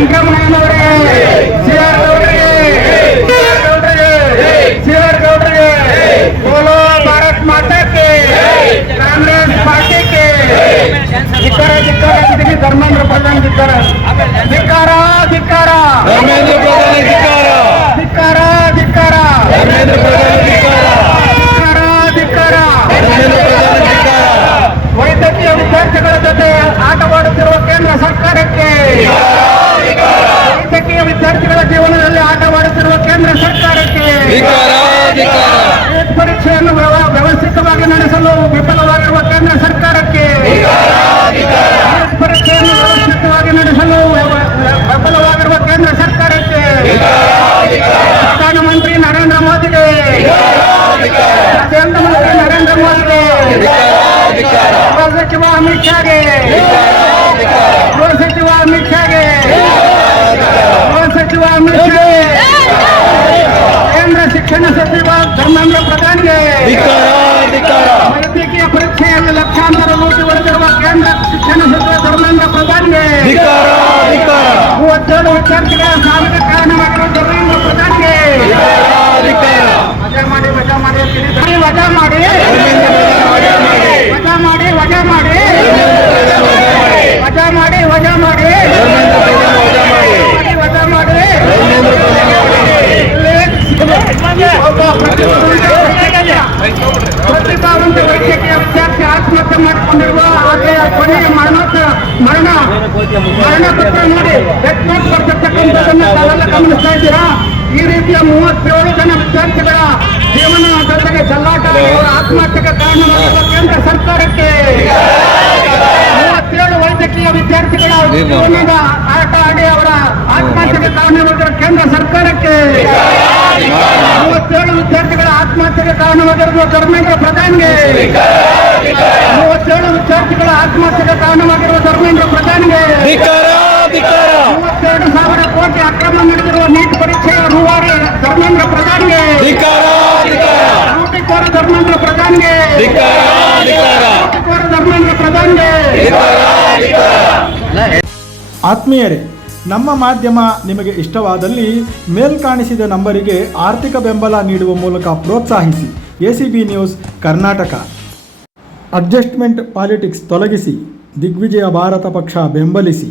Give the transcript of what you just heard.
ವೆಂಕಟರಮಣಯ್ಯನವರೇ, ಸಿ.ಆರ್. ಗೌಡ್ರಿಗೆ, ಸಿ.ಆರ್. ಗೌಡ್ರಿಗೆ, बोलो भारत माता के, कांग्रेस पार्टी के ಧಿಕ್ಕಾರ ಧಿಕ್ಕಾರ ಇದಕ್ಕೆ ಧರ್ಮೇಂದ್ರ ಪ್ರಧಾನ್ ಧಿಕ್ಕಾರ ಧಿಕ್ಕಾರ ಧಿಕ್ಕಾರ ಧರ್ಮೇಂದ್ರ ಪ್ರಧಾನ್ ಧಿಕ್ಕಾರ ಧಿಕ್ಕಾರ ಧಿಕ್ಕಾರ ಧರ್ಮೇಂದ್ರ ಪ್ರಧಾನ್ ಧಿಕ್ಕಾರ ಧಿಕ್ಕಾರ ಧರ್ಮೇಂದ್ರ ಪ್ರಧಾನ್ ಧಿಕ್ಕಾರ ವೈದ್ಯಕೀಯ ವಿದ್ಯಾರ್ಥಿಗಳ ಜೊತೆ ಆಟವಾಡುತ್ತಿರುವ ಕೇಂದ್ರ ಸರ್ಕಾರಕ್ಕೆ, ವೈದ್ಯಕೀಯ ವಿದ್ಯಾರ್ಥಿಗಳ ಜೀವನದಲ್ಲಿ ಆಟವಾಡುತ್ತಿರುವ ಕೇಂದ್ರ ಸರ್ಕಾರಕ್ಕೆ, ನೀಟ್ ಪರೀಕ್ಷೆಯನ್ನು ವ್ಯವಸ್ಥಿತವಾಗಿ ನಡೆಸಲು ವಿಫಲವಾಗಿರುವ ಕೇಂದ್ರ ಸರ್ಕಾರಕ್ಕೆ, ನೀಟ್ ಪರೀಕ್ಷೆಯನ್ನು ವ್ಯವಸ್ಥಿತವಾಗಿ ನಡೆಸಲು ವಿಫಲವಾಗಿರುವ ಕೇಂದ್ರ ಸರ್ಕಾರಕ್ಕೆ, ಪ್ರಧಾನಮಂತ್ರಿ ನರೇಂದ್ರ ಮೋದಿಗೆ, ಪ್ರಧಾನಮಂತ್ರಿ ನರೇಂದ್ರ ಮೋದಿಗೆ, ಗೃಹ ಸಚಿವ ಅಮಿತ್ ಶಾಗೆ, ಗೃಹ ಸಚಿವ ಅಮಿತ್ ಶಾಗೆ, ಗೃಹ ಸಚಿವ ಅಮಿತ್ ಶಾಗೆ, ಕೇಂದ್ರ ಶಿಕ್ಷಣ ಸಚಿವ ಧರ್ಮೇಂದ್ರ ಪ್ರಧಾನ್ಗೆ, ವೈದ್ಯಕೀಯ ಪರೀಕ್ಷೆಯಲ್ಲಿ ಲಕ್ಷಾಂತರ ಲೂಟಿ ಹೊಡೆದಿರುವ ಕೇಂದ್ರ ಶಿಕ್ಷಣ ಸಚಿವ ಧರ್ಮೇಂದ್ರ ಪ್ರಧಾನ್ಗೆ, 37 ವಿದ್ಯಾರ್ಥಿಗಳ ಸಾವಿಗೆ ಕಾರಣವಾಗಿರುವ ಧರ್ಮೇಂದ್ರ ಪ್ರಧಾನ್ಗೆ, ವಜಾ ಮಾಡಿ ವಜಾ ಮಾಡಿ ವಜಾ ಮಾಡಿ ವಜಾ ಮಾಡಿ ವಜಾ ಮಾಡಿ ವಜಾ ಮಾಡಿ ವಜಾ ಮಾಡಿ ವಜಾ ಮಾಡಿ ಪ್ರತಿಭಾವಂತ ವೈದ್ಯಕೀಯ ವಿದ್ಯಾರ್ಥಿ ಆತ್ಮಹತ್ಯೆ ಮಾಡಿಕೊಂಡಿರುವ ಆಕೆಯ ಕೊನೆಯ ಮರಣಪತ್ರ ನೋಡಿ ಡೆತ್ ನೋಟ್ ಬರ್ತಕ್ಕಂಥದ್ದನ್ನು ತಾವೆಲ್ಲ ಗಮನಿಸ್ತಾ ಇದ್ದೀರಾ. ಈ ರೀತಿಯ 37 ಜನ ವಿದ್ಯಾರ್ಥಿಗಳ ಜೀವನ ಜೊತೆಗೆ ಚೆಲ್ಲಾಟ ಆತ್ಮಹತ್ಯೆಗೆ ಕಾರಣವಾಗಿರುವ ಕೇಂದ್ರ ಸರ್ಕಾರಕ್ಕೆ, 37 ವೈದ್ಯಕೀಯ ವಿದ್ಯಾರ್ಥಿಗಳ ಜೀವನದ ಆಟ ಆಡಿ ಅವರ ಆತ್ಮಹತ್ಯೆಗೆ ಕಾರಣವಾಗಿರುವ ಕೇಂದ್ರ ಸರ್ಕಾರಕ್ಕೆ, 37 ವಿದ್ಯಾರ್ಥಿಗಳ ಆತ್ಮಹತ್ಯೆಗೆ ಕಾರಣವಾಗಿರುವ ಧರ್ಮೇಂದ್ರ ಪ್ರಧಾನ್ಗೆ, 37 ವಿದ್ಯಾರ್ಥಿಗಳ ಆತ್ಮಹತ್ಯೆಗೆ ಕಾರಣವಾಗಿರುವ ಧರ್ಮೇಂದ್ರ ಪ್ರಧಾನ್ಗೆ, 32,000 ಕೋಟಿ ಅಕ್ರಮ ನಡೆದಿರುವ ನೀಟ್ ಪರೀಕ್ಷೆಯ ರೂವಾರಿ ಧರ್ಮೇಂದ್ರ ಪ್ರಧಾನ್ಗೆ, ಲೂಟಿಕೋರ ಧರ್ಮೇಂದ್ರ ಪ್ರಧಾನ್ಗೆ, ಲೂಟಿಕೋರ ಧರ್ಮೇಂದ್ರ ಪ್ರಧಾನ್ಗೆ. ಆತ್ಮೀಯರೇ, ನಮ್ಮ ಮಾಧ್ಯಮ ನಿಮಗೆ ಇಷ್ಟವಾದಲ್ಲಿ ಮೇಲ್ಕಾಣಿಸಿದ ನಂಬರಿಗೆ ಆರ್ಥಿಕ ಬೆಂಬಲ ನೀಡುವ ಮೂಲಕ ಪ್ರೋತ್ಸಾಹಿಸಿ. ACB news Karnataka. Adjustment politics ತೊಲಗಿಸಿ, ದಿಗ್ವಿಜಯ ಭಾರತ ಪಕ್ಷ ಬೆಂಬಲಿಸಿ.